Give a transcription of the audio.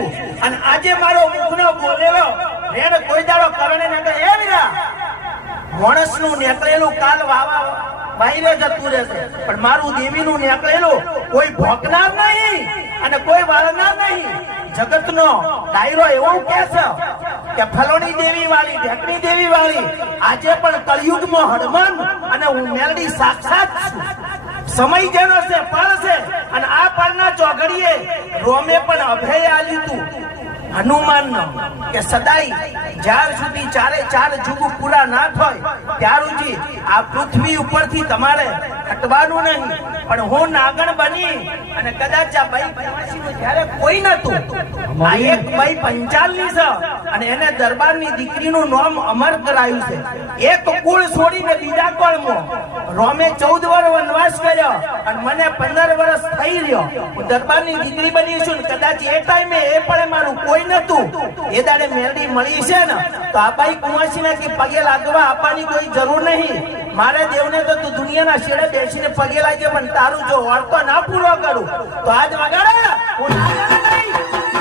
છું અને આજે મારો મુખનો બોલેલો રેડ કોઈ દાડો કરણે નકર એ વીરા માણસનું નીકળેલું કાલ વાવા બાયરે જતું રહેશે પણ મારું દેવીનું નીકળેલું કોઈ ભોગનાર નહીં અને કોઈ વાળનાર નહીં જગતનો ડાયરો એવું કે છે કે ફલોની દેવી વાળી ઢેકણી દેવી વાળી આજે પણ કળિયુગમાં હનુમાન અને હું મેલડી સાક્ષાત છું સમય જેનો છે પળ છે અને આ પળના ચોઘડીએ રોમે પણ અભય આલ્યું તું હનુમાનનો કે સદાય જ્યાર સુધી ચારે ચાર જુગ પૂરા ના થાય ત્યાર સુધી આ પૃથ્વી ઉપરથી તમારે હટવાનું નહીં પણ હું નાગણ બની અને કદાચ આ બાઈ 85 જ્યારે કોઈ નતું આ એક બાઈ 45 છે અને એને દરબારની દીકરીનું નામ અમર કરાયું છે એક કુળ છોડીને બીજા કુળમાં રોમે 14 વર્ષ વનવાસ કર્યો અને મને 15 વર્ષ થઈ રહ્યો હું દરબારની દીકરી બની છું કદાચ એ ટાઈમે એ પણ મારું કોઈ નતું એ દાડે મેલડી મળી છે ને તો આ બાઈ કુંવાસીને કે પગે લાગવા આપવાની કોઈ જરૂર નહીં મારે દેવને તો તું દુનિયાના છેડે બેસીને પગે લાગે પણ તારું જો વાર્તો ના પૂરો કરું તો આજ વગાડે હું નહીં